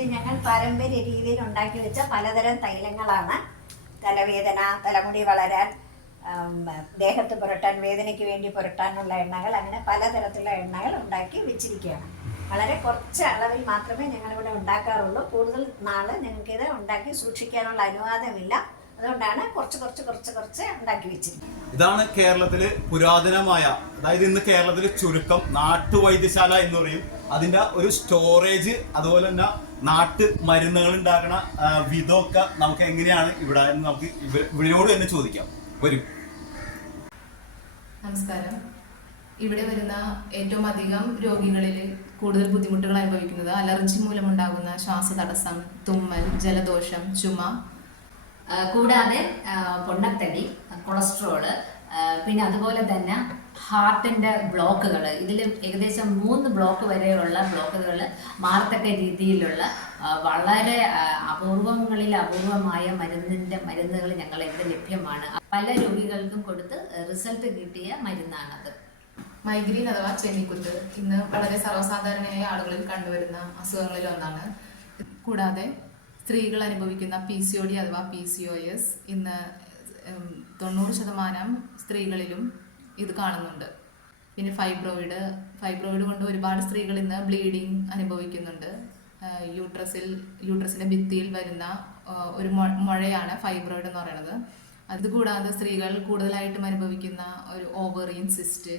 ഇത് ഞങ്ങൾ പാരമ്പര്യ രീതിയിൽ ഉണ്ടാക്കി വെച്ച പലതരം തൈലങ്ങളാണ്. തലവേദന തലമുടി വളരാൻ ദേഹത്ത് പുരട്ടാൻ വേദനയ്ക്ക് വേണ്ടി പുരട്ടാനുള്ള എണ്ണകൾ അങ്ങനെ പലതരത്തിലുള്ള എണ്ണകൾ ഉണ്ടാക്കി വെച്ചിരിക്കുകയാണ്. വളരെ കുറച്ച് അളവിൽ മാത്രമേ ഞങ്ങളിവിടെ ഉണ്ടാക്കാറുള്ളൂ. കൂടുതൽ നാൾ ഞങ്ങൾക്കിത് ഉണ്ടാക്കി സൂക്ഷിക്കാനുള്ള അനുവാദമില്ല. അതുകൊണ്ടാണ് കുറച്ച് കുറച്ച് കുറച്ച് കുറച്ച് ഉണ്ടാക്കി വെച്ചിരിക്കുന്നത്. ഇതാണ് കേരളത്തിലെ പുരാതനമായ അതായത് ഇന്ന് കേരളത്തിലെ ചുരുക്കം നാട്ടുവൈദ്യശാല എന്ന് പറയും. അതിന്റെ ഒരു സ്റ്റോറേജ് അതുപോലെ തന്നെ നാട്ട് മരുന്നുകൾ ഉണ്ടാക്കണ വിധമൊക്കെ നമുക്ക് എങ്ങനെയാണ് ഇവിടെ എന്ന് നമുക്ക് ഇവ- ഇവരോട് തന്നെ ചോദിക്കാം. വരും. നമസ്കാരം. ഇവിടെ വരുന്ന ഏറ്റവും അധികം രോഗികളിൽ കൂടുതൽ ബുദ്ധിമുട്ടുകൾ അനുഭവിക്കുന്നത് അലർജി മൂലമുണ്ടാകുന്ന ശ്വാസതടസ്സം തുമ്മൽ ജലദോഷം ചുമ കൂടാതെ പൊണ്ണത്തടി കൊളസ്ട്രോൾ പിന്നെ അതുപോലെ തന്നെ ഹാർട്ടിന്റെ ബ്ലോക്കുകൾ ഇതിൽ ഏകദേശം മൂന്ന് ബ്ലോക്ക് വരെയുള്ള ബ്ലോക്കുകൾ മാറത്തക്ക രീതിയിലുള്ള വളരെ അപൂർവങ്ങളിൽ അപൂർവമായ മരുന്നിന്റെ മരുന്നുകൾ ഞങ്ങൾ ഇവിടെ ലഭ്യമാണ്. പല രോഗികൾക്കും കൊടുത്ത് റിസൾട്ട് കിട്ടിയ മരുന്നാണത്. മൈഗ്രെയിൻ അഥവാ ചെന്നിക്കുത്ത് ഇന്ന് വളരെ സർവസാധാരണയായ ആളുകളിൽ കണ്ടുവരുന്ന അസുഖങ്ങളിൽ ഒന്നാണ്. കൂടാതെ സ്ത്രീകൾ അനുഭവിക്കുന്ന പി സി ഒ ഡി അഥവാ പി സി ഒ എസ് ഇന്ന് തൊണ്ണൂറ് ശതമാനം സ്ത്രീകളിലും ഇത് കാണുന്നുണ്ട്. പിന്നെ ഫൈബ്രോയിഡ് ഫൈബ്രോയിഡ് കൊണ്ട് ഒരുപാട് സ്ത്രീകൾ ഇന്ന് ബ്ലീഡിങ് അനുഭവിക്കുന്നുണ്ട്. യൂട്രസിൽ യൂട്രസിന്റെ ഭിത്തിയിൽ വരുന്ന ഒരു മുഴയാണ് ഫൈബ്രോയിഡ് എന്ന് പറയുന്നത്. അതുകൂടാതെ സ്ത്രീകൾ കൂടുതലായിട്ടും അനുഭവിക്കുന്ന ഒരു ഓവറിയൻ സിസ്റ്റ്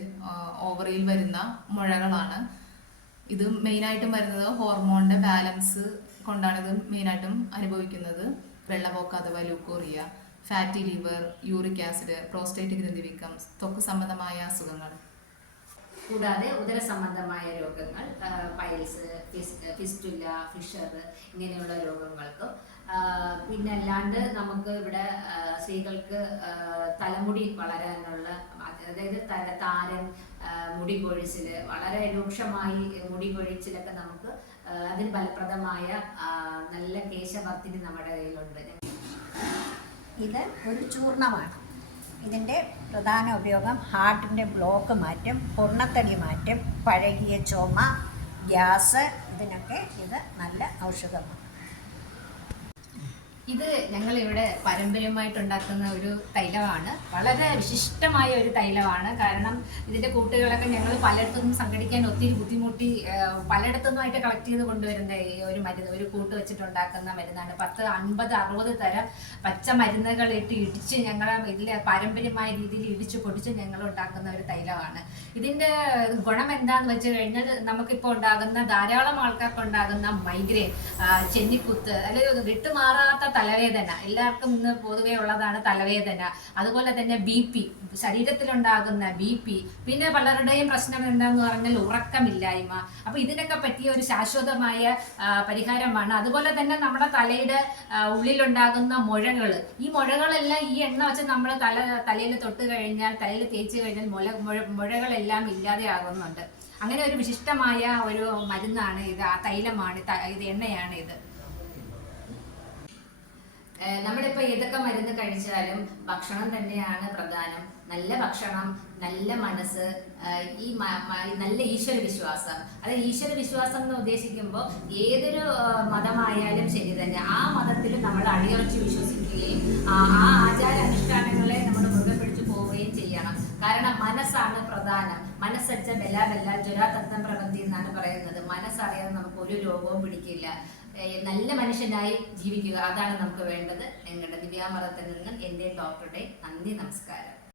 ഓവറിയിൽ വരുന്ന മുഴകളാണ്. ഇത് മെയിനായിട്ടും വരുന്നത് ഹോർമോണിന്റെ ബാലൻസ് കൊണ്ടാണ് ഇത് മെയിനായിട്ടും അനുഭവിക്കുന്നത്. വെള്ളപോക്ക് അഥവാ leucorrhoea fatty liver uric acid prostate ഗ്രന്ഥിവീക്കം ത്വക്ക് സംബന്ധമായ അസുഖങ്ങൾ. കൂടാതെ ഉദര സംബന്ധമായ രോഗങ്ങൾ പൈൽസ് ഫിസ് ഫിസ്റ്റുല ഫിഷർ ഇങ്ങനെയുള്ള രോഗങ്ങൾക്കും പിന്നെ അല്ലാണ്ട് നമുക്ക് ഇവിടെ സ്ത്രീകൾക്ക് തലമുടി വളരാനുള്ള അതായത് തല താരൻ മുടി കൊഴിച്ചിൽ വളരെ രൂക്ഷമായി മുടി കൊഴിച്ചിലൊക്കെ നമുക്ക് അതിന് ഫലപ്രദമായ നല്ല കേശവർത്തിന് നമ്മുടെ കയ്യിലുണ്ട്. ഇത് ഒരു ചൂർണമാണ്. ഇതിന്റെ പ്രധാന ഉപയോഗം ഹാർട്ടിന്റെ ബ്ലോക്ക് മാറ്റും പൊണ്ണത്തടി മാറ്റും പഴകിയ ചുമ ഗ്യാസ് ഇതിനൊക്കെ ഇത് നല്ല ഔഷധമാണ്. ഇത് ഞങ്ങൾ ഇവിടെ പാരമ്പര്യമായിട്ട് ഉണ്ടാക്കുന്ന ഒരു തൈലമാണ്. വളരെ വിശിഷ്ടമായ ഒരു തൈലമാണ്. കാരണം ഇതിന്റെ കൂട്ടുകളൊക്കെ ഞങ്ങൾ പലയിടത്തുനിന്നും സംഘടിക്കാൻ ഒത്തിരി ബുദ്ധിമുട്ടി പലയിടത്തുനിന്നുമായിട്ട് കളക്ട് ചെയ്ത് കൊണ്ടുവരുന്ന ഈ ഒരു മരുന്ന് ഒരു കൂട്ട് വെച്ചിട്ടുണ്ടാക്കുന്ന മരുന്നാണ്. പത്ത് അൻപത് അറുപത് തരം പച്ച മരുന്നുകൾ ഇട്ട് ഇടിച്ച് ഞങ്ങൾ ഇതിൽ പാരമ്പര്യമായ രീതിയിൽ ഇടിച്ച് പൊടിച്ച് ഞങ്ങൾ ഉണ്ടാക്കുന്ന ഒരു തൈലമാണ്. ഇതിന്റെ ഗുണം എന്താന്ന് വെച്ച് കഴിഞ്ഞാൽ നമുക്കിപ്പോൾ ഉണ്ടാകുന്ന ധാരാളം ആൾക്കാർക്ക് ഉണ്ടാകുന്ന മൈഗ്രെയിൻ ചെന്നിക്കുത്ത് അല്ലെങ്കിൽ വിട്ടുമാറാത്ത തലവേദന. എല്ലാവർക്കും ഇന്ന് പൊതുവേ ഉള്ളതാണ് തലവേദന. അതുപോലെ തന്നെ ബി പി ശരീരത്തിലുണ്ടാകുന്ന ബി പി. പിന്നെ പലരുടെയും പ്രശ്നം എന്താന്ന് പറഞ്ഞാൽ ഉറക്കമില്ലായ്മ. അപ്പൊ ഇതിനൊക്കെ പറ്റിയ ഒരു ശാശ്വതമായ പരിഹാരമാണ്. അതുപോലെ തന്നെ നമ്മുടെ തലയുടെ ഉള്ളിലുണ്ടാകുന്ന മുഴകൾ ഈ മുഴകളെല്ലാം ഈ എണ്ണ വെച്ച് നമ്മൾ തല തലയിൽ തൊട്ട് കഴിഞ്ഞാൽ തലയിൽ തേച്ച് കഴിഞ്ഞാൽ മുല മുഴ- മുഴകളെല്ലാം ഇല്ലാതെയാകുന്നുണ്ട് അങ്ങനെ ഒരു വിശിഷ്ടമായ ഒരു മരുന്നാണ് ഇത്. ആ തൈലമാണ് ഇത് എണ്ണയാണ് ഇത്. നമ്മളിപ്പോൾ ഏതൊക്കെ മരുന്ന് കഴിച്ചാലും ഭക്ഷണം തന്നെയാണ് പ്രധാനം. നല്ല ഭക്ഷണം നല്ല മനസ്സ് ഈ നല്ല ഈശ്വര വിശ്വാസം അത് ഈശ്വര വിശ്വാസം എന്ന് ഉദ്ദേശിക്കുമ്പോൾ ഏതൊരു മതമായാലും ശരി തന്നെ ആ മതത്തിൽ നമ്മൾ അടിയുറച്ച് വിശ്വസിക്കുകയും ആ ആചാര അനുഷ്ഠാനങ്ങളെ നമ്മൾ മുറുകെ പിടിച്ചു പോവുകയും ചെയ്യണം. കാരണം മനസ്സാണ് പ്രധാനം. മനസ്സച്ച ബല ബല ജ്വരാതത്വം പ്രബന്ധി എന്നാണ് പറയുന്നത്. മനസ്സറിയാതെ നമുക്ക് ഒരു രോഗവും പിടിക്കില്ല. നല്ല മനുഷ്യനായി ജീവിക്കുക. അതാണ് നമുക്ക് വേണ്ടത്. നിങ്ങളുടെ ദിവ്യാമതത്തിൽ നിന്നും എന്റെ ഡോക്ടറുടെ നന്ദി നമസ്കാരം.